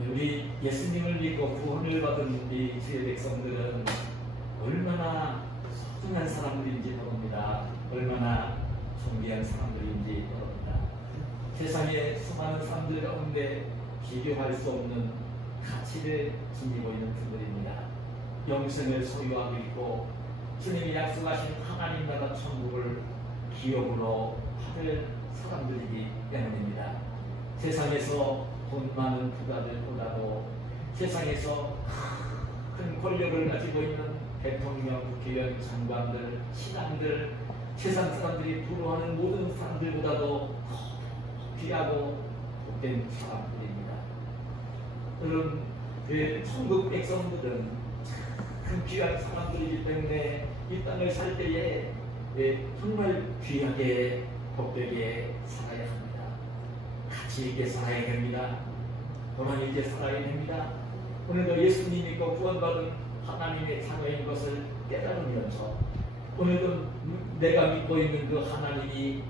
우리 예수님을 믿고 구원을 받은 우리 주의 백성들은 얼마나 소중한 사람들인지 모릅니다. 얼마나 존귀한 사람들인지 모릅니다. 세상의 수많은 사람들 가운데 비교할 수 없는 가치를 지니고 있는 분들입니다. 영생을 소유하고 있고 주님이 약속하신 하나님 나라 천국을 기업으로 받을 사람들이기 때문입니다. 세상에서 돈 많은 부자들보다도 세상에서 큰 권력을 가지고 있는 대통령, 국회의원, 장관들, 신앙들, 세상 사람들이 부러워하는 모든 사람들보다도 귀하고 복된 사람들입니다. 여러분, 그 천국 백성들은 큰 귀한 사람들이기 때문에 이 땅을 살 때에 정말 귀하게 복되게 살아야 합니다. 가치 있게 살아야 됩니다. 보람 있게 살아야 됩니다. 오늘도 예수님 믿고 구원받은 하나님의 자녀인 것을 깨달으면서 오늘도 내가 믿고 있는 그 하나님이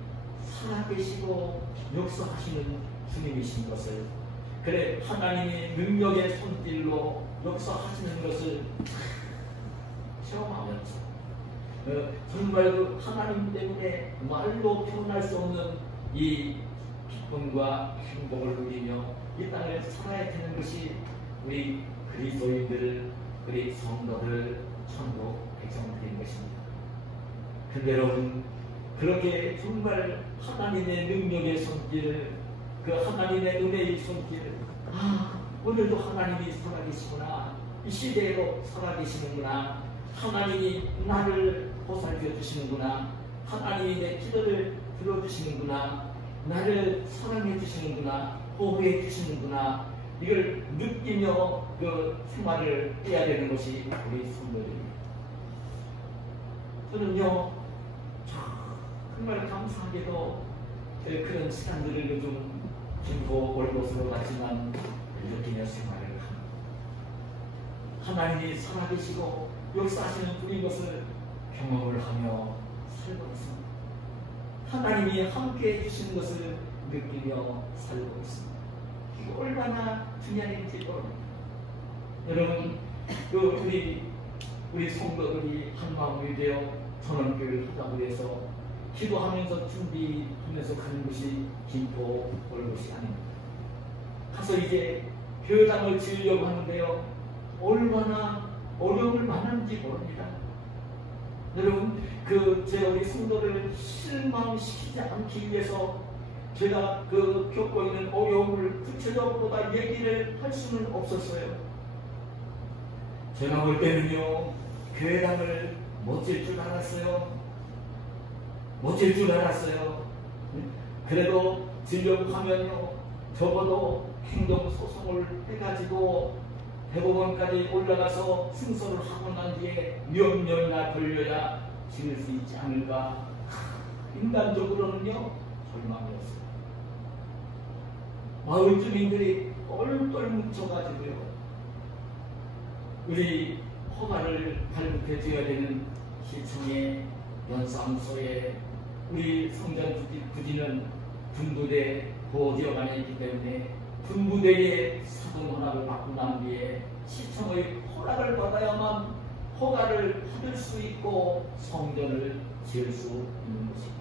살아계시고 역사하시는 주님이신 것을, 그래 하나님이 능력의 손길로 역사하시는 것을 체험하면서 정말 그 하나님 때문에 말로 표현할 수 없는 이 기쁨과 행복을 누리며 이 땅을 살아야 되는 것이 우리 그리스도인들, 우리 성도들, 천국 백성들인 것입니다. 근데 여러분, 그렇게 정말 하나님의 능력의 손길을, 그 하나님의 은혜의 손길을, 오늘도 하나님이 살아계시구나, 이 시대에도 살아계시는구나, 하나님이 나를 보살펴 주시는구나, 하나님이 내 기도를 들어주시는구나, 나를 사랑해 주시는구나, 보호해 주시는구나, 이걸 느끼며 그 생활을 해야 되는 것이 우리 성도들입니다. 저는요, 정말 감사하게도 그런 시간들을 요즘 힘고 올 곳으로 갔지만 느끼며 생활을 합니다. 하나님이 살아계시고 역사하시는 분인 것을 경험을 하며 살고 있습니다. 하나님이 함께해 주시는 것을 느끼며 살고 있습니다. 이거 얼마나 중요한 일인지 모릅니다. 여러분, 우리 성도들이 한마음이 되어 전원교회를 하자고 해서 기도하면서 준비하면서 가는 것이 김포 올 것이 아닙니다. 가서 이제 교회당을 지으려고 하는데요, 얼마나 어려움을 만났는지 모릅니다. 여러분, 제가 우리 성도를 실망시키지 않기 위해서 제가 겪고 있는 어려움을 구체적으로 얘기를 할 수는 없었어요. 제가 볼 때는요, 교회당을 못 질 줄 알았어요. 못 질 줄 알았어요. 그래도 지려고 하면요, 적어도 행정소송을 해가지고 대법원까지 올라가서 승소를 하고 난 뒤에 몇 년이나 걸려야 지을 수 있지 않을까. 인간적으로는요, 절망이었어요. 마을 주민들이 똘똘 뭉쳐가지고요, 우리 허가를 발급해 줘야 되는 시청에, 연사무소에, 우리 성장 부지는 군부대 보호지역 안에 있기 때문에 군부대의 사동 허락을 받고 난 뒤에 시청의 허락을 받아야만 허가를 받을 수 있고 성전을 지을 수 있는 것입니다.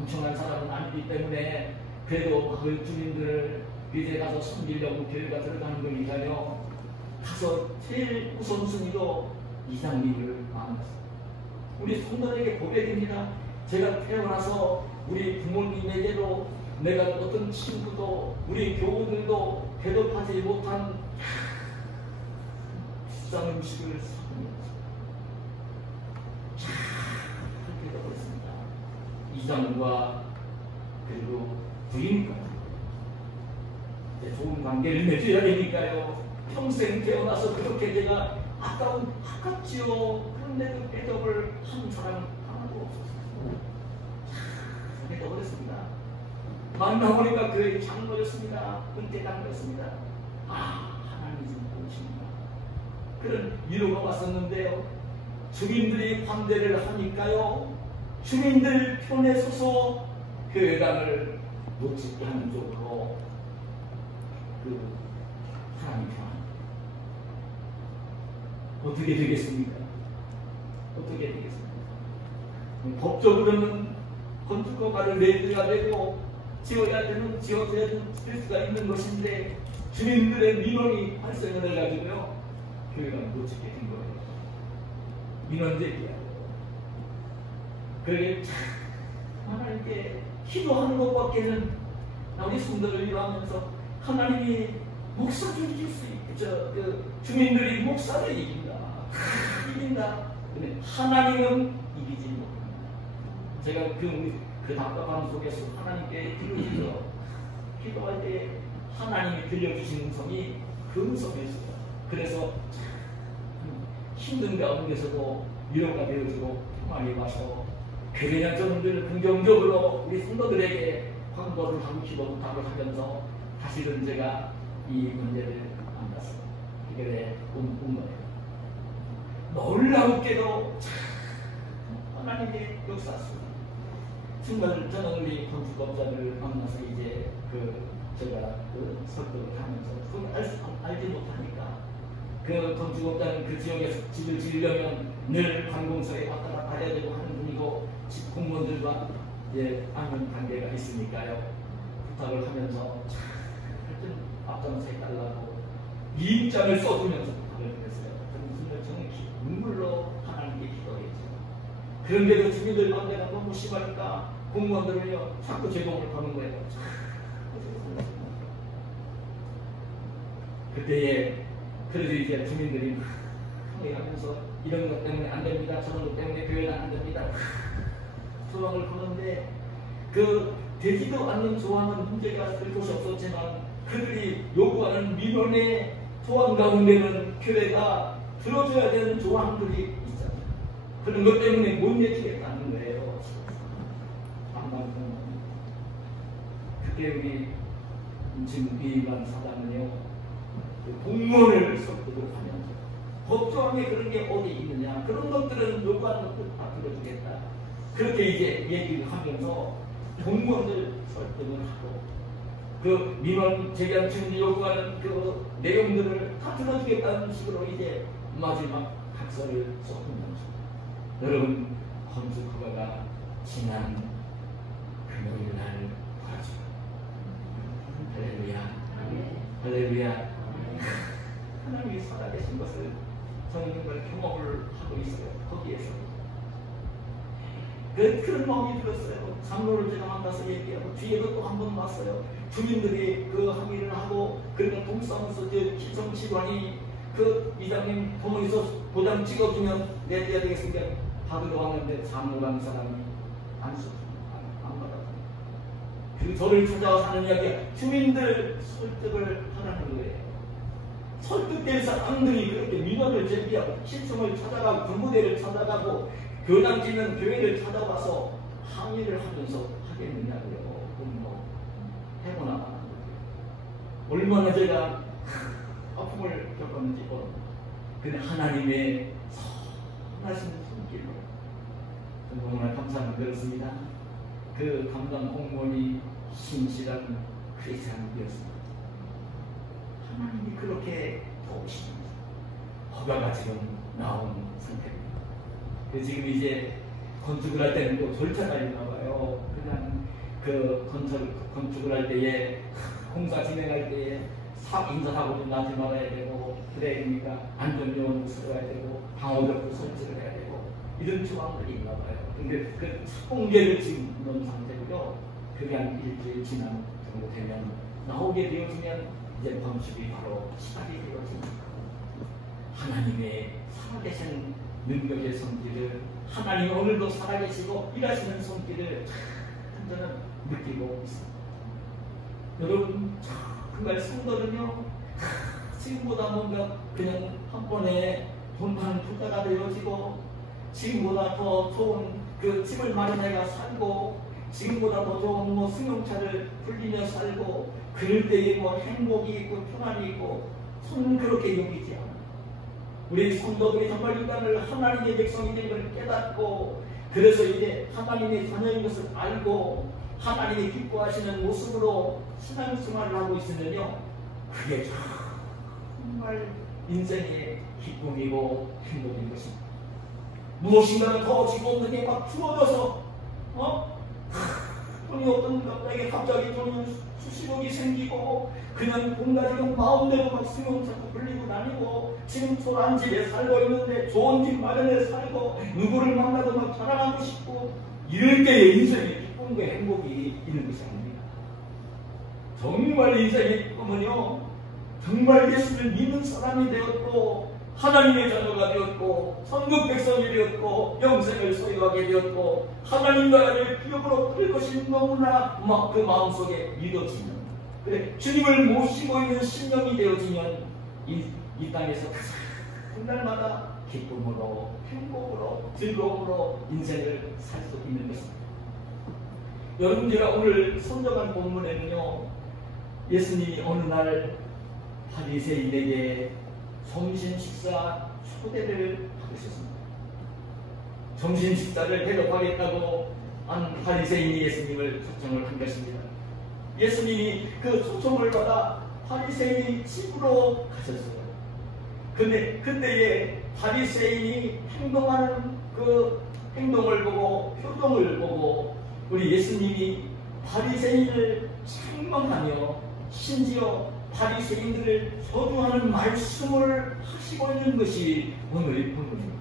엄청난 사람은 아니기 때문에 그래도 마을 주민들을 이제 가서 섬기려고 교회가 들어가는 거니까요, 가서 제일 우선순위로 이장님을 만났어요. 우리 성도에게 고백입니다. 제가 태어나서 우리 부모님에게도, 내가 어떤 친구도, 우리 교우들도 대접하지 못한 비싼 음식을 사주면서 그렇게 되어버렸습니다. 이장과 그리고 부인과 좋은 관계를 맺어야 되니까요, 평생 태어나서 그렇게 내가 아깝지요. 그런데 그 대접을 한 사람 하나도 없었어요. 그렇게 되어버렸습니다. 만나보니까 그의 장로였습니다. 은퇴 장로였습니다. 하나님이 좀 보시는구나, 그런 위로가 왔었는데요, 주민들이 반대를 하니까요, 주민들 편에 서서 교회당을 못 짓게 하는 쪽으로 그 하나님 평안 어떻게 되겠습니까? 어떻게 되겠습니까? 법적으로는 건축허가를 내줘야 되고 지어야 되는 지어져야 될 수가 있는 것인데 주민들의 민원이 발생을 해가지고요 교회가 못 짓게 된 거예요. 민원 제기야. 그러게 참 하나님께 기도하는 것밖에는 우리 성도를 위하면서 하나님이 목사를 이길 수 있죠. 주민들이 목사를 이긴다. 이긴다. 근데 하나님은 이기지 못합니다. 제가 그 답답함 속에서 하나님께 들려주셔서 기도할 때 하나님이 들려주신 음성이 그 음성이었어요. 그래서 힘든 가운데서도 위로가 되어주고 평안이 와서 교회장 전원들을 긍정적으로 우리 성도들에게 광고를 하고 기도 부탁을 하면서 다시는 제가 이 문제를 만나서 해결해 온 거예요. 놀랍게도 하나님의 역사였습니다. 정말 저는 우리 건축업자를 만나서 이제 제가 설득을 하면서 그걸 알지 못하니까 그 건축업자는 그 지역에서 집을 지으려면 늘 관공서에 왔다 갔다 해야 되고 하는 분이고 집 공무원들과 이제 안면 관계가 있으니까요. 부탁을 하면서 하여튼 앞장서 해달라고 이임장을 써주면서 부탁을 했어요. 저는 정말 정확히 눈물로 하나님께 기도했죠. 그런데도 주민들 관계가 너무 심하니까 공무원들은요 자꾸 제공을 거는 거예요. 그때에 그래도 이제 주민들이 항의하면서 이런 것 때문에 안 됩니다. 저런 것 때문에 교회는 안 됩니다. 소망을 거는데 그 되지도 않는 조항은 문제가 될 것이 없었지만 그들이 요구하는 민원의 조항 가운데는 교회가 들어줘야 되는 조항들이 있잖아요. 그런 것 때문에 못 내주겠다는 거예요. 그때 우리 지금 이만 사장은요 공무원을 설득을 하면서 법조항에 그런 게 어디 있느냐 그런 것들은 요구하는 것들 다 들어주겠다 그렇게 이제 얘기를 하면서 공무원들 설득을 하고 그 민원 제기한 주민이 요구하는 그 내용들을 다 들어주겠다는 식으로 이제 마지막 각서를 써주면서 여러분 건축허가가 지난 금요일 날 도와줘요. 할렐루야 할렐루야. 하나님이 살아계신 것을 저는 정말 경험을 하고 있어요. 거기에서 그런 마음이 들었어요. 장로를 제가 만나서 얘기하고 뒤에도 또 한 번 왔어요. 주민들이 그 항의를 하고 그러니까 동싸면서 기성시관이 그 이장님 동원에서 도장 찍어주면 내줘야 되겠으니까 받으러 왔는데 장로라는 사람이 안 받았어요. 그 저를 찾아와서 하는 이야기가 주민들 설득을 하라는 거예요. 설득된 사람들이 그렇게 민원을 제기하고 시청을 찾아가고 군부대를 찾아가고 교당 짓는 교회를 찾아와서 항의를 하면서 하겠느냐고요. 그럼 뭐 해보나 얼마나 제가 아픔을 겪었는지 근데 하나님의 선하신 손길로 정말 감사를 드렸습니다. 그 담당 공무원이 신실한 크리스찬이었습니다. 하나님이 그렇게 도우십니다. 허가가 지금 나온 상태입니다. 지금 이제 건축을 할 때는 또 절차가 있나 봐요. 그냥 그 건축을 할 때에 공사 진행할 때에 인사사고도 나지 말아야 되고 그러니까 안전요원도 세워야 되고 방어벽도 설치를 해야 되고 이런 조항들이 있나 봐요. 근데 그 공개를 지금 넣은 상태고요. 그게 한 일주일 지난 정도 되면 나오게 되어지면 이제 건축이 바로 시작이 되어집니다. 하나님의 살아계신 능력의 손길을 하나님 오늘도 살아계시고 일하시는 손길을 저는 느끼고 있습니다. 여러분 정말 성도는요 지금보다 뭔가 그냥 한 번에 돈만 부자가 되어지고 지금보다 더 좋은 그 집을 마련해가 살고 지금보다 더 좋은 뭐 승용차를 불리며 살고 그럴 때에 뭐 행복이 있고 평안이 있고 저는 그렇게 여기지 않아요. 우리 성도들이 정말 인간을 하나님의 백성이 된 걸 깨닫고 그래서 이제 하나님의 자녀인 것을 알고 하나님이 기뻐하시는 모습으로 신앙생활을 하고 있으면요 그게 정말 인생의 기쁨이고 행복인 것입니다. 무엇인가를 더 쥐고 없는 게 막 풀어져서 돈이 어떤 갑자기 돈이 수십억이 생기고 그냥 돈 가지고 마음대로 막 수명 자꾸 불리고 다니고 지금 소란 집에 살고 있는데 좋은 집 마련해 살고 누구를 만나도 막 자랑하고 싶고 이럴 때의 인생의 기쁨과 행복이 있는 것이 아닙니다. 정말 인생의 기쁨은요, 정말 예수를 믿는 사람이 되었고 하나님의 자녀가 되었고 천국 백성이 되었고 영생을 소유하게 되었고 하나님 나라를 기업으로 끌 것이 너무나 그 마음속에 믿어지면, 그래 주님을 모시고 있는 신령이 되어지면 이 땅에서 그날마다 기쁨으로 행복으로 즐거움으로 인생을 살 수 있는 것입니다. 여러분, 제가 오늘 선정한 본문에는요, 예수님이 어느 날 바리새인에게 점심 식사 초대를 받으셨습니다. 점심 식사를 대접하겠다고 한 바리새인이 예수님을 초청을 한 것입니다. 예수님이 그 초청을 받아 바리새인이 집으로 가셨어요. 근데 그때에 바리새인이 행동하는 그 행동을 보고 표정을 보고 우리 예수님이 바리새인을 책망하며 심지어 바리새인들을 저주하는 말씀을 하시고 있는 것이 오늘의 본문입니다.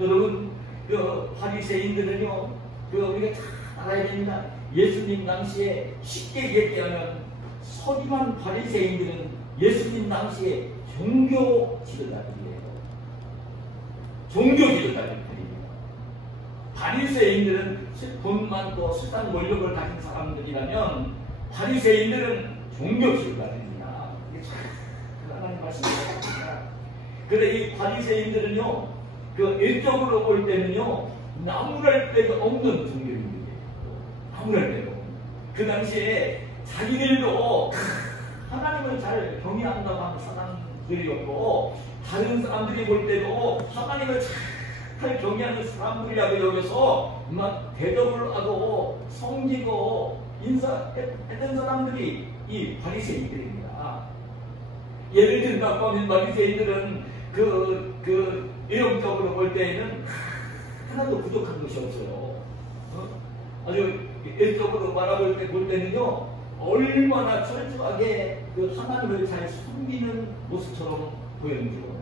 여러분, 그 바리새인들은요, 우리가 잘 알아야 됩니다. 예수님 당시에 쉽게 얘기하면 서기관 바리새인들은 예수님 당시에 종교 지도자들이에요. 종교 지도자들입니다. 바리새인들은 돈 많고 수단 권력을 가진 사람들이라면 바리새인들은 종교 지도자들입니다. 이게 참 대단한 말씀입니다. 그런데 이 바리새인들은요, 일적으로 볼 때는요, 나무랄 데가 없는 종교인들이에요. 나무랄 데가 없는. 그 당시에 자기들도 하나님을 잘 경외한다고 하는 사람들이었고, 다른 사람들이 볼 때도 하나님을 잘 경외하는 사람들이라고 여겨서 막 대접을 하고 섬기고 인사했던 사람들이 이 바리새인들입니다. 예를 들면 바리새인들은 외형적으로 볼 때에는 하나도 부족한 것이 없어요. 아주 외적으로 바라볼 때 볼 때는요, 얼마나 철저하게 하나님을 잘 숨기는 모습처럼 보였는지요.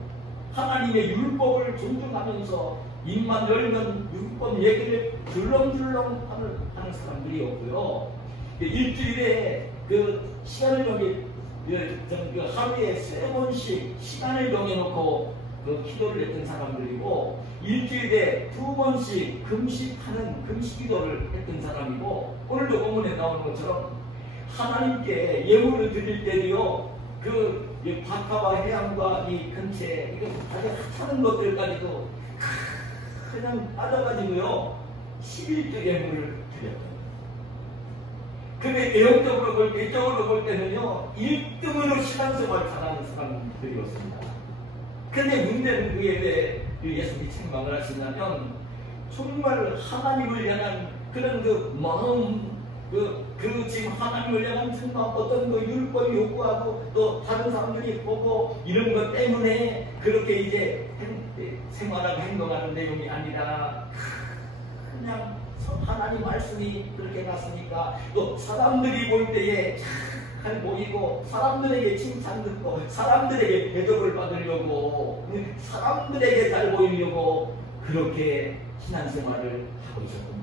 하나님의 율법을 존중하면서 입만 열면 율법 얘기를 줄렁줄렁 하는 사람들이었고요. 일주일에 시간을 하루에 3번씩 시간을 정해놓고 기도를 했던 사람들이고, 일주일에 2번씩 금식 기도를 했던 사람이고, 오늘도 본문에 나오는 것처럼 하나님께 예물을 드릴 때도요, 바다와 해안과 이 근처에 아주 하찮은 것들까지도 그냥 따져가지고요 11조 예물을 드렸거든요. 근데 외적으로 볼 때는요 1등으로 신앙생활 잘하는 사람들이었습니다. 근데 문제는 그게 왜 예수님이 책망을 하시냐면, 정말 하나님을 향한 그런 마음, 지금 하나님을 향한 정말 어떤 율법이 요구하고 또 다른 사람들이 보고 이런 것 때문에 그렇게 이제 생활하고 행동하는 내용이 아니라 그냥 하나님 말씀이 그렇게 갔으니까 또 사람들이 볼 때에 잘 보이고 사람들에게 칭찬 듣고 사람들에게 대접을 받으려고 사람들에게 잘 보이려고 그렇게 신앙생활을 하고 있었습니다.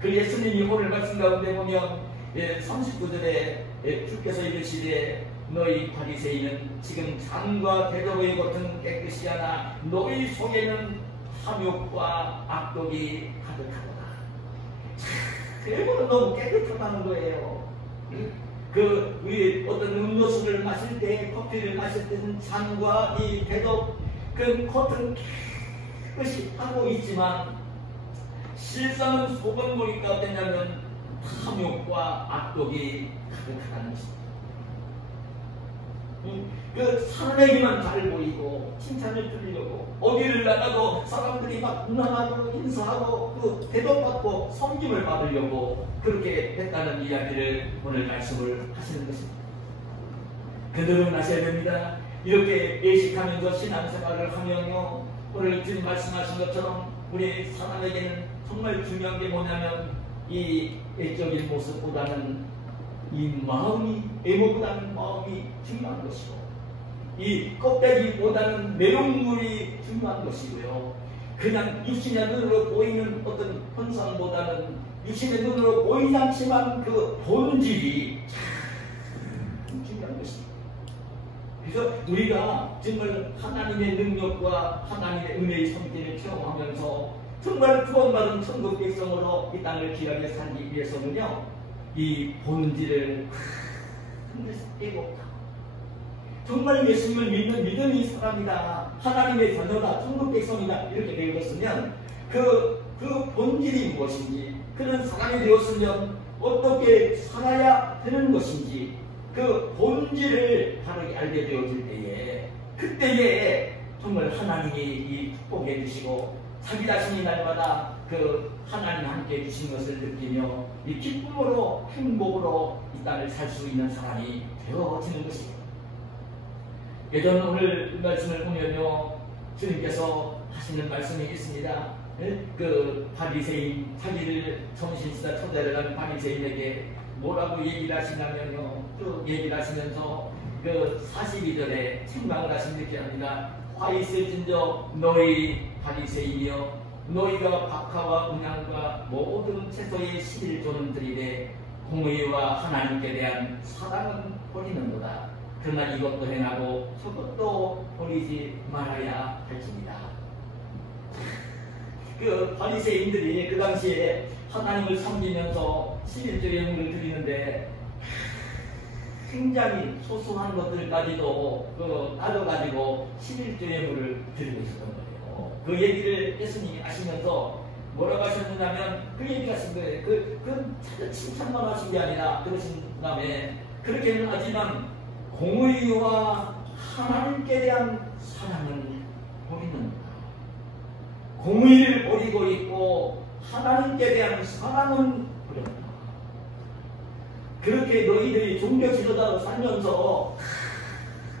그 예수님이 오늘 말씀 가운데 보면 39절에 주께서 이르시되 너희 바리새인은 지금 잔과 대접의 겉은 깨끗이 하나 너희 속에는 탐욕과 악독이 가득하도다. 대부분 너무 깨끗하다는 거예요. 우리 어떤 음료수를 마실 때, 커피를 마실 때는 잔과 이 대접 겉은 깨끗이 하고 있지만 실상은 속은 보니까 어땠냐면 탐욕과 악독이 가득하다는 것입니다. 사람에게만 잘 보이고 칭찬을 들으려고 어디를 나가도 사람들이 막 운항하고 인사하고 대접받고 섬김을 받으려고 그렇게 했다는 이야기를 오늘 말씀을 하시는 것입니다. 그들은 하셔야 됩니다. 이렇게 예식하면서 신앙생활을 하면요, 오늘 지금 말씀하신 것처럼 우리 사람에게는 정말 중요한 게 뭐냐면 이 외적인 모습보다는 이 마음이, 외모보다는 마음이 중요한 것이고, 이 껍데기보다는 내용물이 중요한 것이고요. 그냥 육신의 눈으로 보이는 어떤 현상보다는 육신의 눈으로 보이지 않지만 그 본질이 참 중요한 것입니다. 그래서 우리가 정말 하나님의 능력과 하나님의 은혜의 성질을 체험하면서 정말 구원받은 천국 백성으로 이 땅을 귀하게 살기 위해서는요, 이 본질을 깨고 정말 예수님을 믿는 믿음이 사람이다, 하나님의 자녀다, 천국 백성이다 이렇게 되었으면 그 본질이 무엇인지, 그런 사람이 되었으면 어떻게 살아야 되는 것인지 그 본질을 바르게 알게 되어질 때에, 그때에 정말 하나님이 이 축복해 주시고 자기 자신이 날마다 그 하나님 함께 해주신 것을 느끼며 이 기쁨으로 행복으로 이 땅을 살 수 있는 사람이 되어지는 것입니다. 예전 오늘 말씀을 보면요, 주님께서 하시는 말씀이 있습니다. 그 바리새인, 자기를 정신수다 초대를 하는 바리새인에게 뭐라고 얘기를 하시냐면요, 또 얘기를 하시면서 그 42절에 책망을 하신 이렇게 합니다. 화 있을진저 너희 바리새인이여, 너희가 박하와 음양과 모든 채소의 11조는 들이되 공의와 하나님께 대한 사랑은 버리는도다. 그러나 이것도 행하고 저것도 버리지 말아야 할지니라. 그 바리새인들이 그 당시에 하나님을 섬기면서 11조 예물을 드리는데 굉장히 소소한 것들까지도 따져가지고 11조 예물을 드리고 있었던 거예요. 그 얘기를 예수님이 하시면서 뭐라고 하셨느냐면 그 얘기를 하신 거예요. 칭찬만 하신 게 아니라 그러신 다음에 그렇게는 하지만 공의와 하나님께 대한 사랑은 버리는구나. 공의를 버리고 있고 하나님께 대한 사랑은 버렸다. 그렇게 너희들이 종교 지도자로 살면서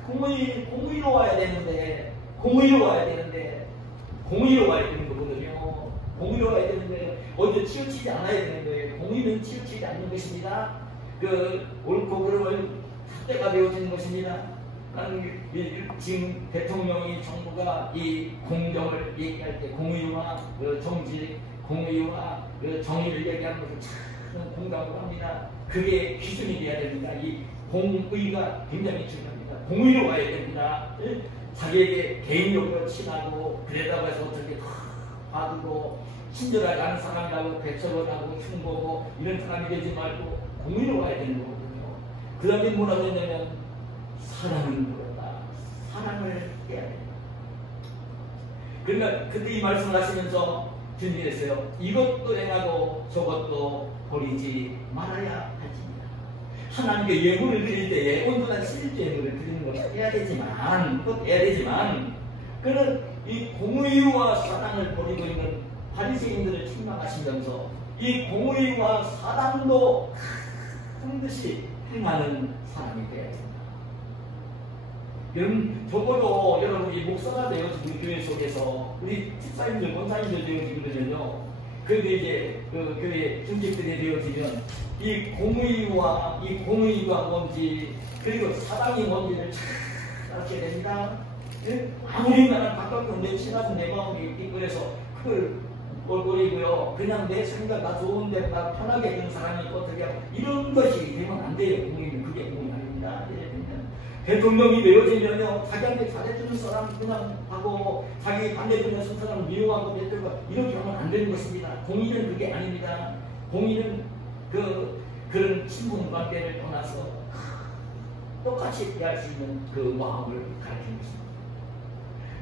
공의로 와야 되는데 공의로 와야 되는 거거든요. 공의로 와야 되는데 어디 치우치지 않아야 되는 거예요. 공의는 치우치지 않는 것입니다. 그 옳고 그름을 잣대가 되어지는 것입니다. 지금 대통령이 정부가 이 공정을 얘기할 때 공의와 정직, 공의와 정의를 얘기하는 것을 참 공감을 합니다. 그게 기준이 돼야 됩니다. 이 공의가 굉장히 중요합니다. 공의로 와야 됩니다. 자기에게 개인적으로 친하고 그러다고 해서 어떻게 봐두고 친절하지 않은 사람이라고 배척을 하고 흉보고 이런 사람이 되지 말고 공의로 와야 되는 거거든요. 그 다음에 뭐라고 했냐면 사랑을 물었다. 사랑을 해야 된다. 그러니까 그때 이 말씀을 하시면서 주님이 했어요. 이것도 행하고 저것도 버리지 말아야 할지니라. 하나님께 예물을 드릴 때에 온전한 실제 예물을 드리는 걸 해야 되지만, 그는 이 공의와 사랑을 버리고 있는 바리새인들을 책망하시면서 이 공의와 사랑도 반드시 행하는 사람이 되어야 된다. 여러분, 적어도 여러분이 목사가 되어지고 교회 속에서 우리 집사님들, 권사님들 되어지고 그러면요, 그런데 이제 그 교회 중직들이 되어지면 이 공의가 뭔지 그리고 사랑이 뭔지를 잘 알게 됩니다. 아무리 나랑 가깝고 내 친하고 내 마음이 이끌어서 그걸 꼴꼴이고요. 그냥 내 생각 나 좋은데 나 편하게 해주는 사람이 있고 어떻게 하고 이런 것이 되면 안 돼요. 공의는 그게 공의 아닙니다. 대통령이 되어지면요, 자기한테 잘해주는 사람 그냥 하고 자기 반대편에 선 사람을 미워하고 대통령 이렇게 하면 안 되는 것입니다. 공의는 그게 아닙니다. 공의는 그런 친분 관계를 떠나서 똑같이 대할 수 있는 그 마음을 가르치는 것입니다.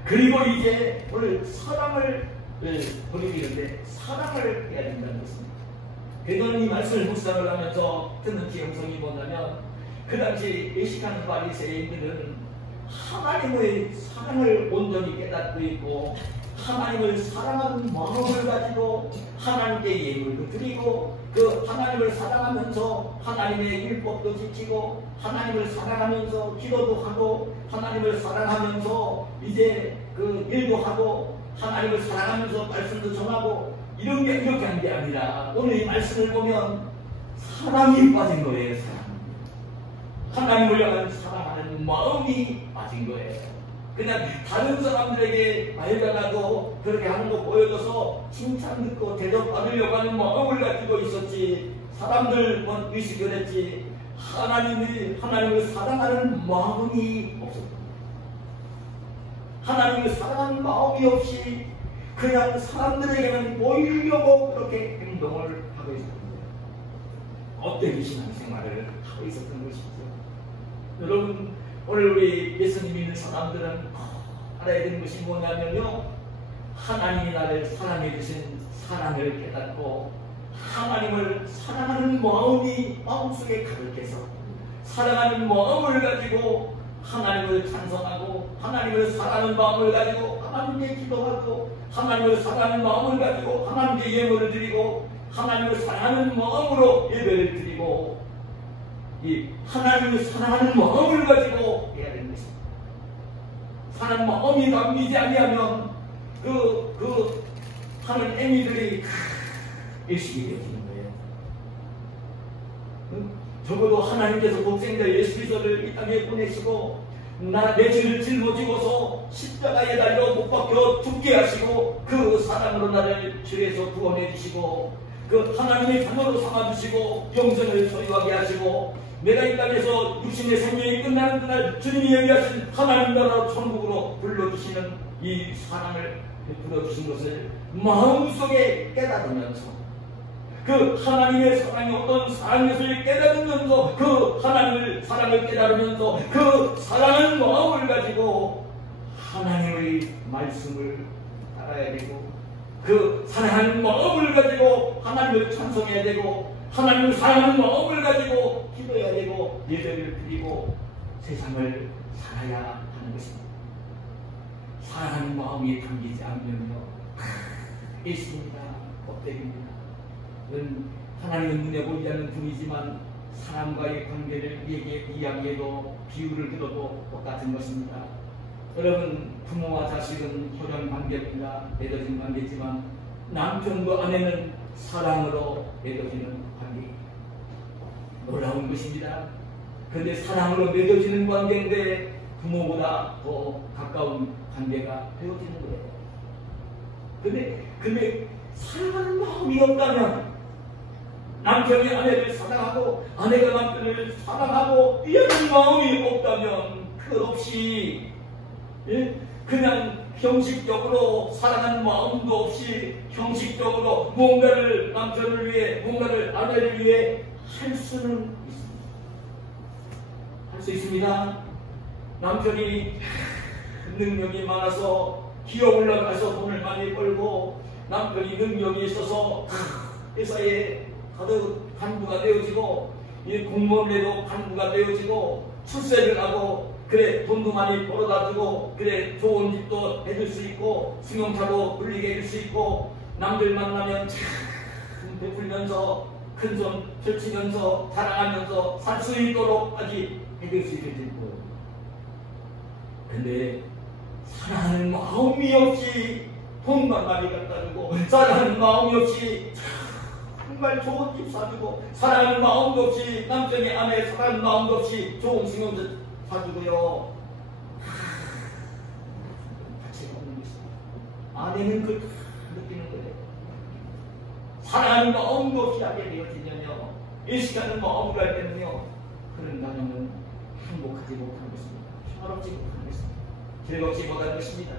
그리고 이제 오늘 사랑을 버리는데 사랑을 해야 된다는 것입니다. 그래서 이 말씀을 묵상을 하면서 듣는 제 음성이 뭐냐면 그 당시 예식하는 바리새인들은 하나님의 사랑을 온전히 깨닫고 있고 하나님을 사랑하는 마음을 가지고 하나님께 예물도 드리고 그 하나님을 사랑하면서 하나님의 율법도 지키고 하나님을 사랑하면서 기도도 하고 하나님을 사랑하면서 이제 그 일도 하고 하나님을 사랑하면서 말씀도 전하고 이렇게 한 게 아니라 오늘 이 말씀을 보면 사랑이 빠진 거예요. 하나님을 향한 사랑하는 마음이 빠진 거예요. 그냥 다른 사람들에게 말려나도 그렇게 하는 거 보여줘서 칭찬 듣고 대접받으려고 하는 마음을 가지고 있었지, 사람들만 의식을 했지 하나님을 사랑하는 마음이 없었다. 하나님을 사랑하는 마음이 없이 그냥 사람들에게만 보이려고 그렇게 행동을 하고 있었던 거예요. 업되기 신앙생활을 하고 있었던 것이죠. 여러분, 오늘 우리 예수님 믿는 사람들은 알아야 되는 것이 뭐냐면요, 하나님이 나를 사랑해 주신 사랑을 깨닫고 하나님을 사랑하는 마음이 마음속에 가득해서 사랑하는 마음을 가지고 하나님을 찬송하고 하나님을 사랑하는 마음을 가지고 하나님께 기도하고 하나님을 사랑하는 마음을 가지고 하나님께 예물을 드리고 하나님을 사랑하는 마음으로 예배를 드리고 이 하나님을 사랑하는 마음을 가지고 해야 되는 것입니다. 사랑하는 마음이 담기지 아니하면 그 하는 애미들이 열심히 되어지는 거예요. 적어도 하나님께서 독생자 예수 그리스도를 이 땅에 보내시고 내 죄를 짊어지고서 십자가에 달려 못 박혀 죽게 하시고 그 사랑으로 나를 죄에서 구원해 주시고 그 하나님의 자녀로 삼아주시고 영생을 소유하게 하시고 내가 이 땅에서 육신의 생명이 끝나는 그날 주님이 얘기하신 하나님 나라로 천국으로 불러주시는 이 사랑을 베풀어 주신 것을 마음속에 깨달으면서 그 하나님의 사랑이 어떤 사랑것을 깨달으면서 그 하나님의 사랑을 깨달으면서 그 사랑하는 마음을 가지고 하나님의 말씀을 따라야 되고 그 사랑하는 마음을 가지고 하나님을 찬송해야 되고 하나님을 사랑하는 마음을 가지고 기도해야 되고 예배를 드리고 세상을 살아야 하는 것입니다. 사랑하는 마음이 담기지 않으면요 있습니다. 껍데기입니다. 하나님은 눈에 보이지 않는 분이지만 사람과의 관계를 이야기해도 비유를 들어도 똑같은 것입니다. 여러분, 부모와 자식은 혈연 관계입니다. 맺어진 관계지만 남편과 아내는 사랑으로 맺어지는 관계입니다. 놀라운 것입니다. 그런데 사랑으로 맺어지는 관계인데 부모보다 더 가까운 관계가 되어지는 거예요. 근데 사랑하는 마음이 없다면 남편이 아내를 사랑하고 아내가 남편을 사랑하고 이런 마음이 없다면 끝없이 그냥 형식적으로 사랑하는 마음도 없이 형식적으로 뭔가를 남편을 위해 뭔가를 아내를 위해 할 수는 있습니다. 할 수 있습니다. 남편이 능력이 많아서 기업 올라가서 돈을 많이 벌고 남편이 능력이 있어서 회사에 가득 간부가 되어지고 공무원에도 간부가 되어지고 출세를 하고 그래 돈도 많이 벌어다주고 그래 좋은 집도 해줄 수 있고 승용차도 불리게 해줄 수 있고 남들 만나면 참 베풀면서 큰손 펼치면서 자랑하면서 살 수 있도록까지 해줄 수 있고 근데 사랑하는 마음이 없이 돈만 많이 갖다주고 사랑하는 마음이 없이 정말 좋은 집 사주고 사랑하는 마음도 없이 남편이 아내 사랑하는 마음도 없이 좋은 승용차 사주고요. 가치가 없는 것입니다. 아내는 그 느끼는 거예요. 사랑하는 마음도 없이 하게 되어지면요 일식하는 마음을 할 때는요 그런 가정은 행복하지 못한 것입니다. 평화롭지 못한 것입니다. 즐겁지 못한 것입니다.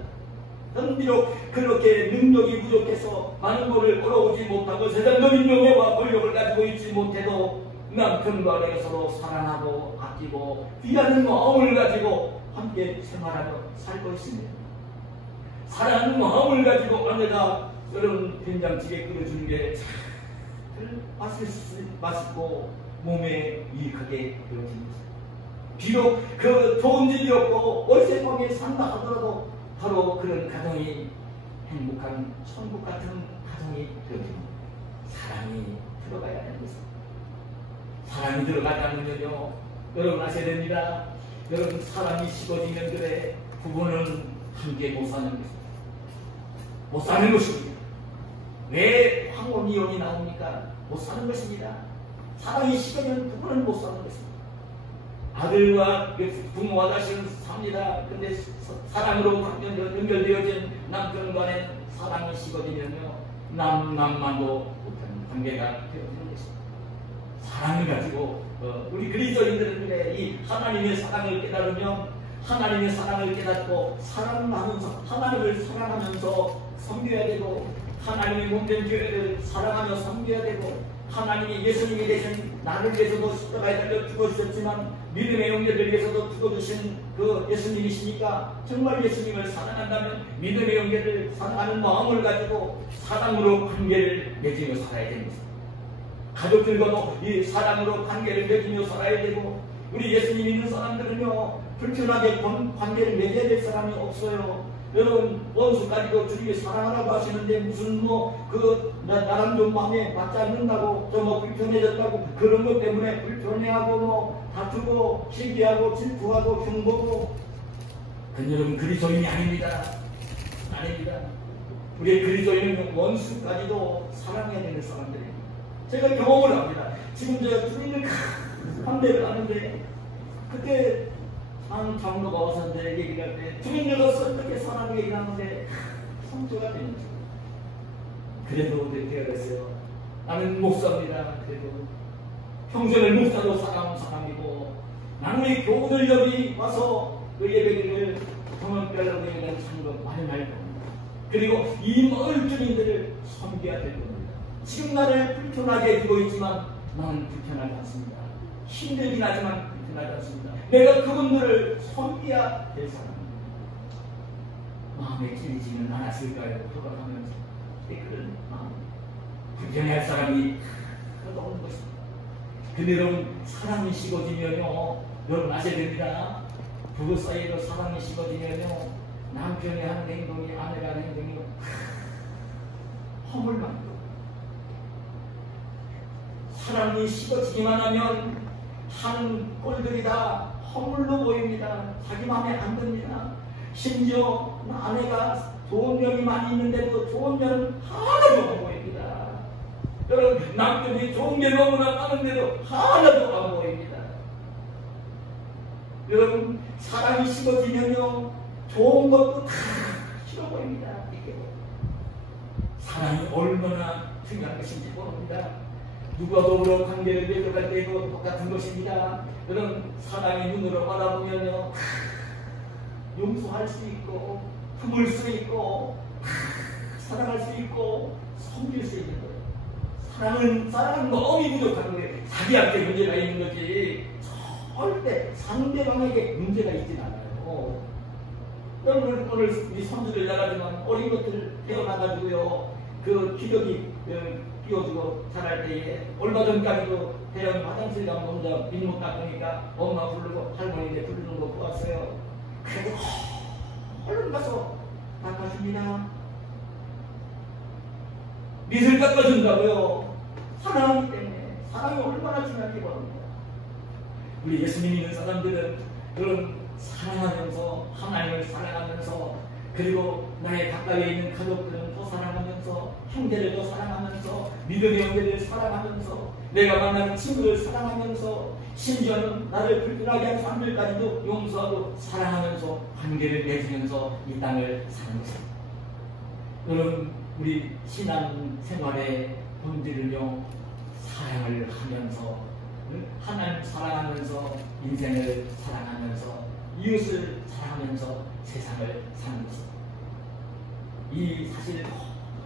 비록 그렇게 능력이 부족해서 많은 것을 벌어오지 못하고 세상적인 명예와 권력을 가지고 있지 못해도 남편과 아내가 서로 사랑하고 아끼고 귀하는 마음을 가지고 함께 생활하며 살고 있습니다. 사랑하는 마음을 가지고 아내가 여러분 된장찌개 끓여주는 게 맛있고 몸에 유익하게 되어집니다. 비록 그 좋은 집이 없고 월세방에 산다 하더라도 바로 그런 가정이 행복한 천국 같은 가정이 되어집니다. 사랑이 들어가야 하는 것입니다. 사랑이 들어가지 않으면요, 여러분 아셔야 됩니다. 여러분, 사랑이 식어지면 그래 부부는 함께 못 사는 것입니다. 못 사는 것입니다. 왜 황혼이혼이 나옵니까? 못 사는 것입니다. 사랑이 식으면 부부는 못 사는 것입니다. 아들과 부모와 자식은 삽니다. 근데 사랑으로 연결되어진 남편 간의 사랑이 식어지면요, 남만도 못하는 관계가 되어지는 것입니다. 사랑을 가지고 우리 그리스도인들은 그래, 이 하나님의 사랑을 깨달으면, 하나님의 사랑을 깨닫고 사랑하면서, 하나님을 사랑하면서 섬겨야 되고, 하나님의 몸된 교회를 사랑하며 섬겨야 되고, 하나님이 예수님이 되신 나를 위해서도 십자가에 달려 죽어주셨지만 믿음의 영계를 위해서도 죽어주신 그 예수님이시니까, 정말 예수님을 사랑한다면 믿음의 영계를 사랑하는 마음을 가지고 사랑으로 관계를 맺으며 살아야 되는 것입니다. 가족들과도 이 사랑으로 관계를 맺으며 살아야 되고, 우리 예수님 믿는 사람들은요, 불편하게 관계를 맺어야 될 사람이 없어요. 여러분, 원수까지도 주님이 사랑하라고 하시는데 무슨 나랑 좀 마음에 맞지 않는다고, 불편해졌다고, 그런 것 때문에 불편해하고 다투고 시기하고 질투하고 흉보고, 그 여러분 그리스도인이 아닙니다. 아닙니다. 우리 그리스도인은 원수까지도 사랑해야 되는 사람들입니다. 제가 경험을 합니다. 지금 제가 주님을 환대를 하는데, 그때 한 장로가 와서 이제 얘기를 할 때 주님들도 어떻게 선하게 얘기를 하는데 성조가 되는 거죠. 그래도 되어졌어요. 나는 목사입니다. 그래도 평생을 목사로 살아온 사람이고, 나는 이 교우들 여기 와서 그 예배를 경험하려고 얘기하는 장로 많이 겁니다. 그리고 이 마을 주민들을 섬겨야 될 겁니다. 지금 나를 불편하게 해주고 있지만 나는 불편하지 않습니다. 힘들긴 하지만 불편하지 않습니다. 내가 그분들을 섬겨야 될 사람입니다. 마음에 찔리지는 않았을까요? 돌아가면서 그런 마음, 불편해할 사람이 흘러오는 것입니다. 근데 여러분, 사랑이 식어지면요, 여러분 아셔야 됩니다. 부부 사이로 사랑이 식어지면요, 남편이 하는 행동이 아내가 하는 행동이 허물만 도, 사랑이 식어지기만 하면 하는 꼴들이 다 허물로 보입니다. 자기 마음에 안 듭니다. 심지어 아내가 좋은 면이 많이 있는데도 좋은 면은 하나도 안 보입니다. 여러분, 남편이 좋은 게 너무나 많은데도 하나도 안 보입니다. 여러분, 사랑이 식어지면요, 좋은 것도 다 싫어 보입니다. 이게 사랑이 얼마나 중요한 것인지 모릅니다. 누가 더불어 관계를 맺어갈 때도 똑같은 것입니다. 여러분, 사랑의 눈으로 바라보면요, 용서할 수 있고, 품을 수 있고, 사랑할 수 있고, 섬길 수 있는 거예요. 사랑은 너무 부족한 거예요. 자기한테 문제가 있는 거지, 절대 상대방에게 문제가 있진 않아요. 여러분, 오늘 우리 손주들 나가지만 어린 것들 태어나가지고요, 그 기저귀 끼워주고 자랄 때에 얼마 전까지도 대형 화장실 가면 혼자 빈못 닦으니까 엄마 부르고 할머니한테 부르는 거 보았어요. 그래도 얼른 가서 닦아줍니다. 밑을 닦아준다고요. 사랑하기 때문에. 사랑이 얼마나 중요한지 모릅니다. 우리 예수님 믿는 사람들은 그런 사랑하면서, 하나님을 사랑하면서, 그리고 나의 가까이에 있는 가족들은 또 사랑하면서, 형제를 또 사랑하면서, 믿음의 형제를 사랑하면서, 내가 만나는 친구를 사랑하면서, 심지어는 나를 불편하게 한 사람들까지도 용서하고 사랑하면서 관계를 맺으면서 이 땅을 사는 것입니다. 여러분, 우리 신앙 생활의 본질은요, 사랑을 하면서, 하나님 사랑하면서, 인생을 사랑하면서, 이웃을 사랑하면서 세상을 사는 것입니다. 이 사실을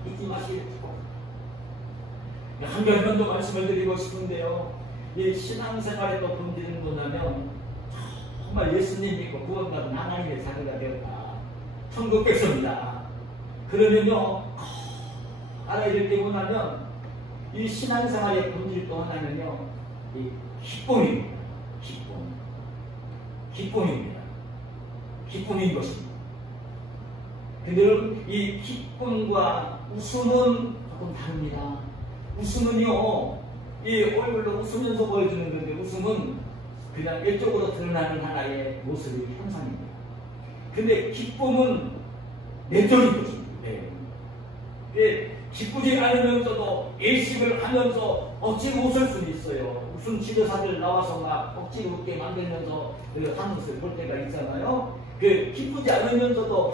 잊지 마시고, 한 가지만 더 말씀을 드리고 싶은데요, 이 신앙생활의 또 본질은 뭐냐면, 정말 예수님 믿고 구원받은 하나님의 자녀가 되었다, 천국 백성이다. 그러면요, 알아야 될 게 뭐냐면, 이 신앙생활의 본질 또 하나는요, 이 기쁨입니다. 기쁨입니다. 기쁨인 것입니다. 근데 여러분, 이 기쁨과 웃음은 조금 다릅니다. 웃음은요, 이 얼굴로 웃으면서 보여주는 건데, 웃음은 그냥 외적으로 드러나는 하나의 모습의 현상입니다. 근데 기쁨은 내적인 것입니다. 기쁘지 않으면서도 예식을 하면서 억지로 웃을 수는 있어요. 웃음 치료사들 나와서 막 억지로 웃게 만들면서 하는 것을 볼 때가 있잖아요. 기쁘지 않으면서도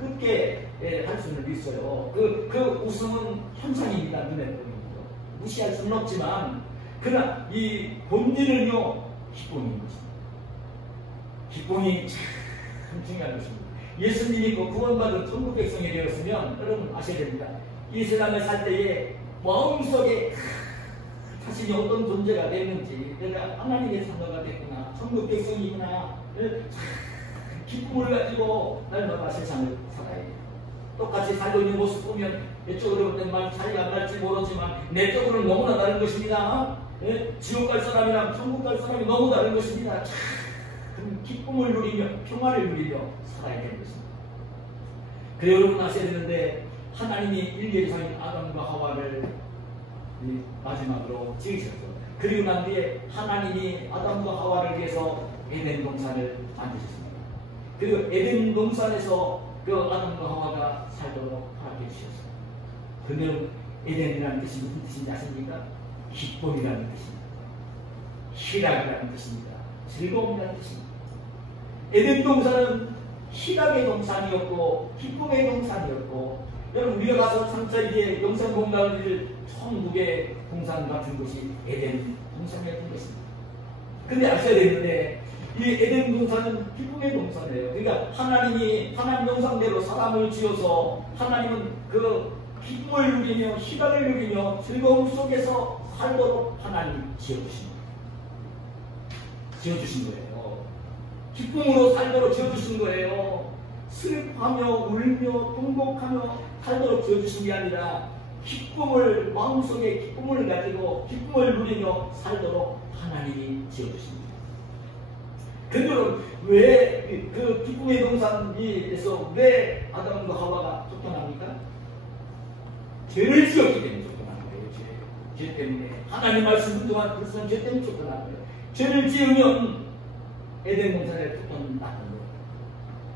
웃게 할 수는 있어요. 그 웃음은 현상입니다. 눈에 보이는 거. 무시할 수는 없지만, 그러나 이 본질은요, 기쁨인 것입니다. 기쁨이 참 중요한 것입니다. 예수님이 구원받은 천국 백성이 되었으면 여러분 아셔야 됩니다. 이 세상을 살 때에 마음속에 자신이 어떤 존재가 됐는지, 내가 하나님의 자녀가 됐구나, 천국 백성이구나, 기쁨을 가지고 날마다 세상을 살아야 돼요. 똑같이 살고 있는 모습 보면 내적으로 볼 때는 차이가 안 날지 모르지만 내적으로는 너무나 다른 것입니다. 지옥 갈 사람이랑 천국 갈 사람이 너무 다른 것입니다. 기쁨을 누리며 평화를 누리며 살아야 되는 것입니다. 그래 여러분 아셔야 되는데, 하나님이 일개상인 아담과 하와를 마지막으로 지으셨죠. 그리고 난 뒤에 하나님이 아담과 하와를 위해서 에덴 동산을 만드셨습니다. 그리고 에덴 동산에서 그 아담과 하와가 살도록 허락해 주셨습니다. 그런데 에덴이라는 뜻이 무슨 뜻인지 아십니까? 기쁨이라는 뜻입니다. 희락이라는 뜻입니다. 즐거움이라는 뜻입니다. 에덴 동산은 희락의 동산이었고 기쁨의 동산이었고, 여러분 우리가 가서 참자 이제 영상 공간을 천국의 동산 같은 곳이 에덴 동산이었던 것입니다. 근데 아셔야 되는데, 이 에덴 동산은 기쁨의 동산이에요. 그러니까 하나님이 하나님 영상대로 사람을 지어서 하나님은 그 기쁨을 누리며 희락을 누리며 즐거움 속에서 살도록 하나님이 지어주신 거예요. 기쁨으로 살도록 지어주신 거예요. 슬퍼하며 울며 통곡하며 살도록 지어주신 게 아니라 기쁨을, 마음속에 기쁨을 가지고 기쁨을 누리며 살도록 하나님이 지어주십니다. 그런데 왜 그 기쁨의 동산에서 왜 아담과 하와가 쫓겨납니까? 죄를 지었기 때문에 쫓겨나는 거예요. 죄 때문에. 하나님 말씀 운동한 그리스도는 죄 때문에 쫓겨나는 거예요. 죄를 지으면 에덴 동산에 쫓겨나는 거예요.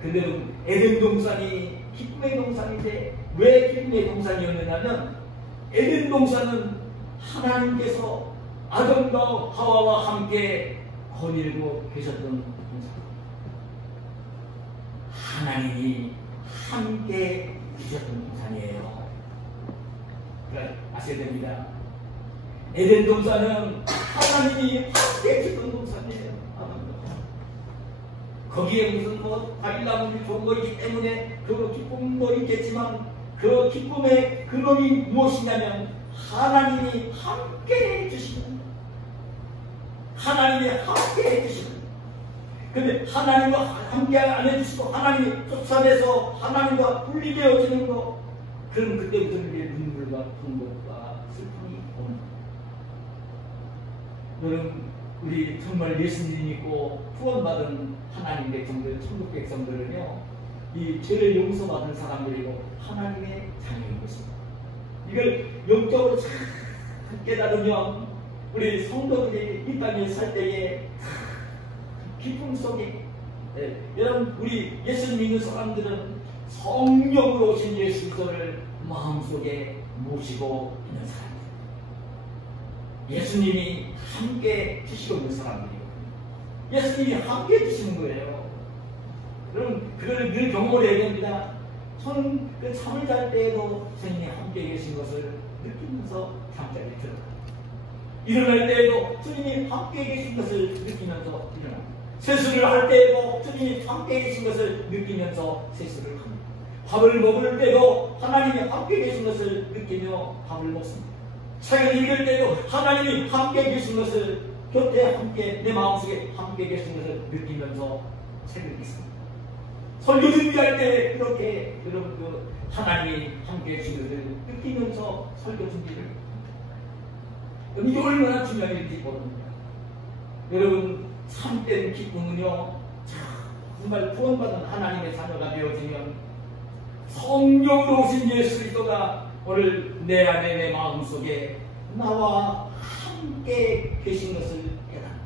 근데 에덴 동산이 기쁨의 동산인데, 왜 기쁨의 동산이었느냐면, 에덴 동산은 하나님께서 아담과 하와와 함께 거닐고 계셨던 동산. 하나님이 함께 계셨던 동산이에요. 그러니까 아셔야 됩니다. 에덴 동산은 하나님이 함께 계셨던 동산이에요. 거기에 무슨 다리나무이 좋은 거 있기 때문에 그 기쁨도 있겠지만, 그 기쁨의 근원이 무엇이냐면 하나님이 함께 해주시는, 하나님이 함께 해주시는. 근데 하나님과 함께 안 해주시고 하나님이 쫓아내서 하나님과 분리되어지는 거, 그럼 그때부터 우리의 눈물과 통곡과 슬픔이 오는 거예요. 여러분, 우리 정말 예수님 믿고 구원받은 하나님의 백성들, 천국 백성들은요, 이 죄를 용서받은 사람들이고 하나님의 자녀인 것입니다. 이걸 영적으로 잘 깨달으면 우리 성도들이 이 땅에 살 때에 기쁨 속에, 여러분 우리 예수 믿는 사람들은 성령으로 오신 예수 그리스도를 마음속에 모시고 있는 사람입니다. 예수님이 함께 주시고 있는 사람들이거든요. 예수님이 함께 주시는 거예요. 여러분 그걸 늘 경험을 해야 됩니다. 저는 그 잠을 잘 때에도 주님이 함께 계신 것을 느끼면서 잠자리에 들어갑니다. 일어날 때에도 주님이 함께 계신 것을 느끼면서 일어납니다. 세수를 할 때에도 주님이 함께 계신 것을 느끼면서 세수를 합니다. 밥을 먹을 때도 하나님이 함께 계신 것을 느끼며 밥을 먹습니다. 책을 읽을 때도 하나님이 함께 계신 것을, 곁에 함께 내 마음속에 함께 계신 것을 느끼면서 책을 읽습니다. 설교 준비할 때 그렇게 여러분 그 하나님이 함께 계신 것을 느끼면서 설교 준비를 합니다. 이게 얼마나 중요한 일인지 모릅니다. 여러분 참된 기쁨은요, 정말 구원받은 하나님의 자녀가 되어지면 성령으로 오신 예수 그리스도가 오늘 내 안에 내 마음속에 나와 함께 계신 것을 깨닫는,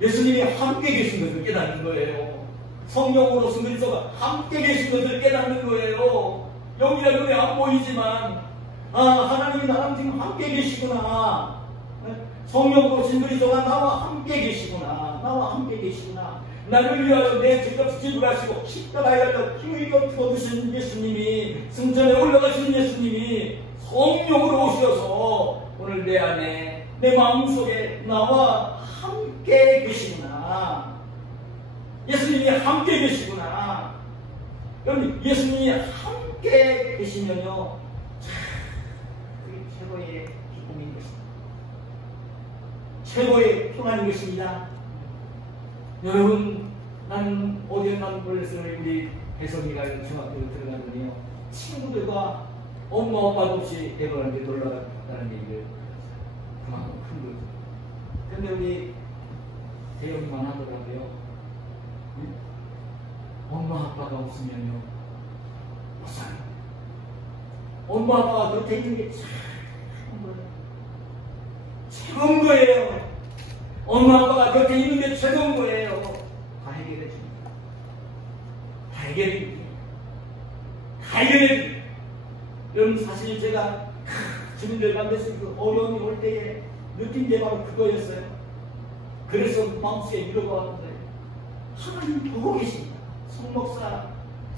예수님이 함께 계신 것을 깨닫는 거예요. 성령으로 오신 그리스도가 함께 계신 것을 깨닫는 거예요. 여기가 눈에 안 보이지만 하나님이 나랑 지금 함께 계시구나. 성령으로 오신 그리스도가 나와 함께 계시구나. 나와 함께 계시구나. 나를 위하여 내 죄값을 지불하시고 십자가에 달려 힘을 부어주신 예수님이, 승천에 올라가신 예수님이 성령으로 오셔서 오늘 내 안에 내 마음속에 나와 함께 계시구나. 예수님이 함께 계시구나. 여러분, 예수님이 함께 계시면요, 그게 최고의 기쁨인 것입니다. 최고의 평안인 것입니다. 여러분, 나는 어제 벌써 우리 배성이가 중학교 들어가더니요, 친구들과 엄마 아빠도 없이 대학원에 놀러 갔다는 얘기를 그만큼 큰 거죠. 근데 우리 대형이만 하더라고요. 엄마 아빠가 없으면요 못 살아요. 엄마 아빠가 곁에 있는 게 최고인 거예요. 엄마 아빠가 곁에 있는 게 최고인 거예요. 다 해결해 줍니다. 다 해결해 줍니다. 다 해결해 줍니다. 여러분, 사실 제가 주민들 가운데서 그 어려움이 올 때에 느낀 게 바로 그거였어요. 그래서 마음속에 위로가 왔는데, 하나님 보고 계십니다. 성목사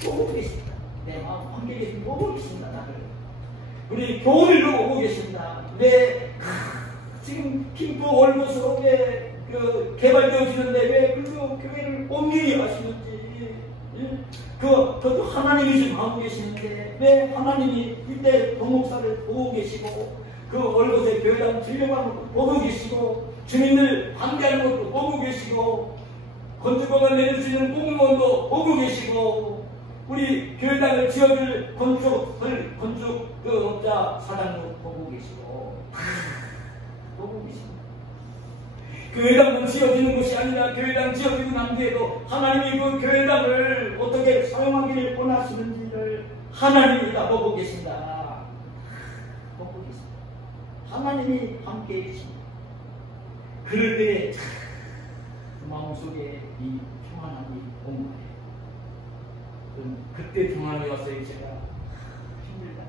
보고 계십니다. 내 마음 함께 계신 보고 계십니다. 나를. 우리 교회를 보고 계십니다. 왜 지금 김포 월보스로 왜 개발되어지는데 왜 그 교회를 옮기게 하시는지, 그것도 하나님이 지금 하고 계시는데 왜 하나님이 이때 동목사를 보고 계시고, 그 월보스의 교회당 진료하는 것도 보고 계시고, 주민들 반대하는 것도 보고 계시고, 건축법을 내려주시는 공무원도 보고 계시고, 우리 교회당을 지어줄 건축업자 사장도 보고 계시고, 보고 계십니다. 교회당은 지어지는 것이 아니라 교회당 지어지고 난 뒤에도 하나님이 그 교회당을 어떻게 사용하기를 원하시는지를 하나님이 다 보고 계신다. 보고 계십니다. 하나님이 함께 계십니다. 그럴 때 마음속에 이 평안함이 온 거예요. 그때 평안이 왔어요. 제가 힘들다.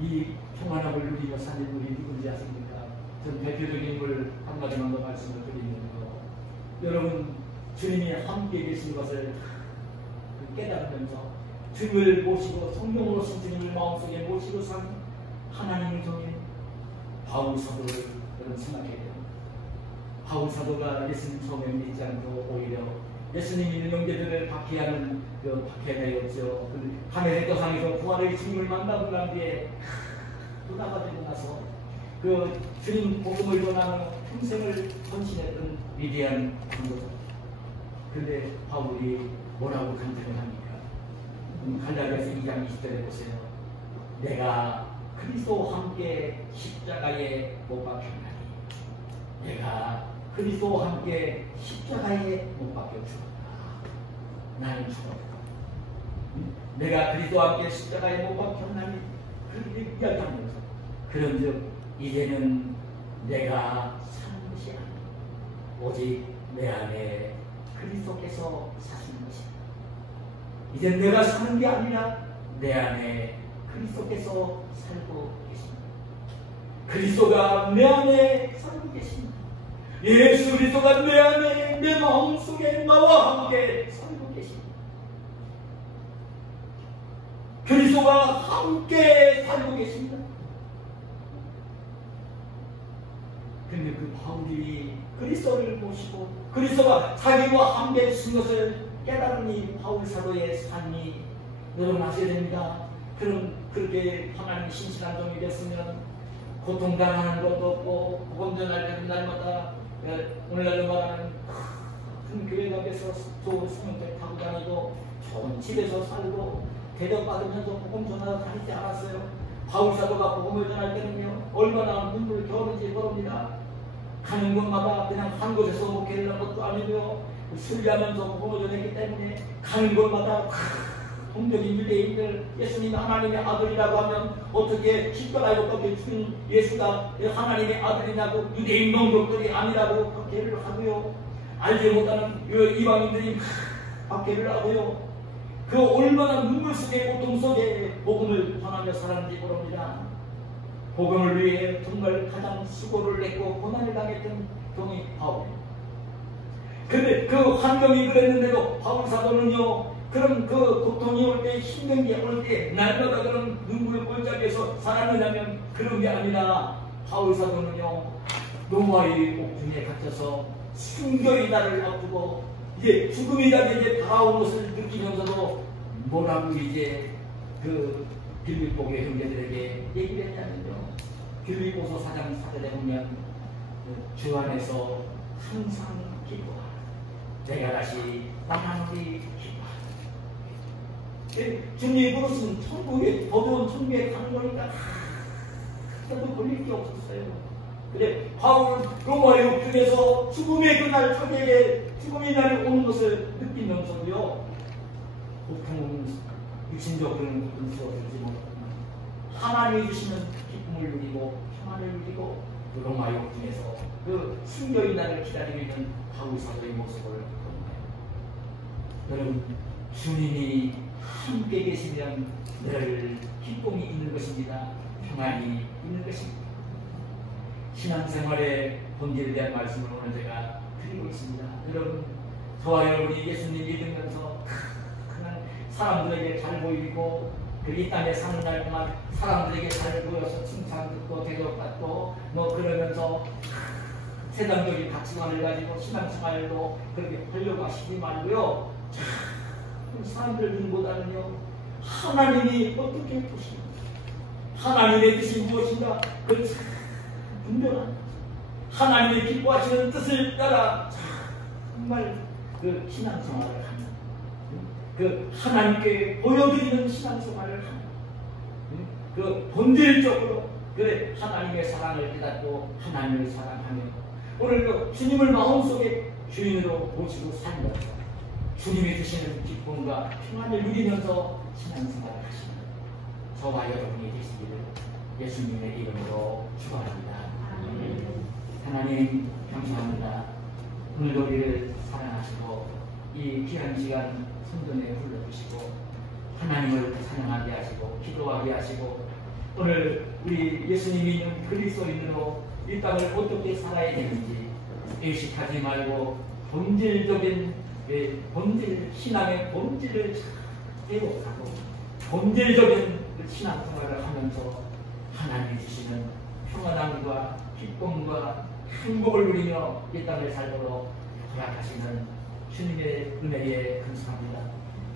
이 평안함을 누리며 사는 분이 누군지 아십니까? 전 대표적인 인물 한 가지만 더 말씀을 드리면요, 여러분, 주님이 함께 계신 것을 깨달으면서 주님을 모시고 성령으로 신 주님을 마음속에 모시고 산 하나님의 종인 바울 사도를 여러분 생각해야 됩니다. 바울 사도가 예수님 처음에 믿지 않고 오히려 예수님 믿는 형제들을 박해하는 박해자였죠. 하늘의 떠상에서 부활의 주님을 만나고 난 뒤에 부다가 되고 나서 그 주님 복음을 전하는 평생을 헌신했던 위대한 강도자. 그런데 바울이 뭐라고 간증을 합니까? 갈라디아서 2장 20절에 보세요. 내가 그리스도와 함께 십자가에 못 박혔나니, 내가 그리스도와 함께 십자가에 못 박혀 죽었다. 나는 죽었다. 내가 그리스도와 함께 십자가에 못 박혔나니, 그렇게 이야기하면서, 그런즉 이제는 내가 사는 것이 아니라 오직 내 안에 그리스도께서 사시는 것이다. 이제 내가 사는 게 아니라 내 안에 그리스도께서 살고 계십니다. 그리스도가 내 안에 살고 계십니다. 예수 그리스도가 내 안에, 내 마음속에 나와 함께 살고 계십니다. 그리스도가 함께 살고 계십니다. 근데 그 바울이 그리스도를 모시고 그리스도가 자기와 함께 해주신 것을 깨달으니 바울 사도의 삶이, 여러분 아셔야 됩니다. 그럼 그렇게 하나님 신실한 종이 됐으면 고통당하는 것도 없고, 복음 전할 때는 날마다 오늘날로 말하는 큰 교회 앞에서 좋은 승용차 타고 다니고 좋은 집에서 살고 대접받으면서 복음 전하러 다니지 않았어요. 바울 사도가 복음을 전할 때는요, 얼마나 눈물을 겨우는지 모릅니다. 가는 곳마다 그냥 한 곳에서 목회를 한 것도 아니고요, 순리하면서 복음을 전했기 때문에 가는 곳마다 동족인 유대인들 예수님이 하나님의 아들이라고 하면 어떻게 십자가에 못 죽은 예수가 하나님의 아들이냐고 유대인 동족들이 아니라고 박해를 하고요. 알지 못하는 이방인들이 박해를 하고요. 그 얼마나 눈물 속에 고통 속에 복음을 전하며 살았는지 모릅니다. 복음을 위해 정말 가장 수고를 냈고 고난을 당했던 종이 바울. 근데 그 환경이 그랬는데도 바울 사도는요, 그런 그 고통이 올 때, 힘든 게 올 때, 날마다 그런 눈물 골짜기에서 살았느냐면 그런 게 아니라 바울 사도는요, 노아의 옥중에 갇혀서 순결이 나를 앞두고 이제 죽음이 이제 다가온 것을 느끼면서도 뭐라고 이제 그 빌립보의 형제들에게 얘기를 했냐면요, 빌립보서 4장 4절에 보면 주 안에서 항상 기뻐하라. 내가 다시 만나노니 기뻐하라. 주님이 그것은 천국에, 어두운 천국에 가는 거니까 하나도 걸릴 게 없었어요. 그래, 바울 로마의 옥중에서 죽음의 그날 저녁에 죽음의 날이 오는 것을 느끼면서도요, 보통 육신적으로는 은수없지 못하지만 하나님이 주시는 기쁨을 누리고 평안을 누리고 그 로마의 옥중에서 그 순결의 날을 기다리고 있는 바울 사도의 모습을 보는거예요. 여러분, 주님이 함께 계시면 늘 기쁨이 있는 것입니다. 평안이 있는 것입니다. 신앙생활의 본질에 대한 말씀을 오늘 제가 드리고 있습니다. 여러분, 저와 여러분이 예수님 믿으면서 사람들에게 잘 보이고 이 땅에 사는 날 동안 사람들에게 잘 보여서 칭찬 듣고 대접받고 그러면서 세상적인 가치관을 가지고 신앙생활도 그렇게 하려고 하시지 말고요, 사람들 눈보다는요 하나님이 어떻게 보십니까? 하나님의 뜻이 무엇인가? 그 분명한 하나님의 기뻐하시는 뜻을 따라 정말 그 신앙생활을 하는, 그 하나님께 보여드리는 신앙생활을 하는, 그 본질적으로 그래 하나님의 사랑을 깨닫고 하나님을 사랑하며 오늘 그 주님을 마음속에 주인으로 모시고 살면서 주님이 주시는 기쁨과 평안을 누리면서 신앙생활을 하시는 저와 여러분이 되시기를 예수님의 이름으로 축원합니다. 하나님 감사합니다. 오늘도 우리를 사랑하시고 이 귀한 시간 성전에 불러주시고 하나님을 찬양하게 하시고 기도하게 하시고 오늘 우리 예수님이 있는 그리스도인으로 이 땅을 어떻게 살아야 되는지 의식하지 말고 본질적인 본질 신앙의 본질을 회복하고 본질적인 신앙생활을 하면서 하나님이 주시는 평안함과 기쁨과 행복을 누리며 이 땅을 살도록 허락하시는 주님의 은혜에 감사합니다.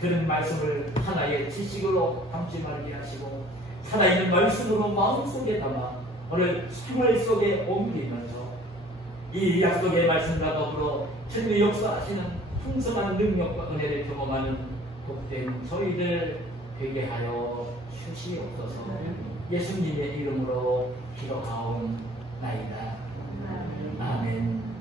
들은 말씀을 하나의 지식으로 담지 말게 하시고 살아있는 말씀으로 마음속에 담아 오늘 생활 속에 옮기면서 이 약속의 말씀과 더불어 주님의 역사하시는 풍성한 능력과 은혜를 경험하는 복된 저희들 되게 하여 주시옵소서. 예수님의 이름으로 기도하옵나이다. 아멘.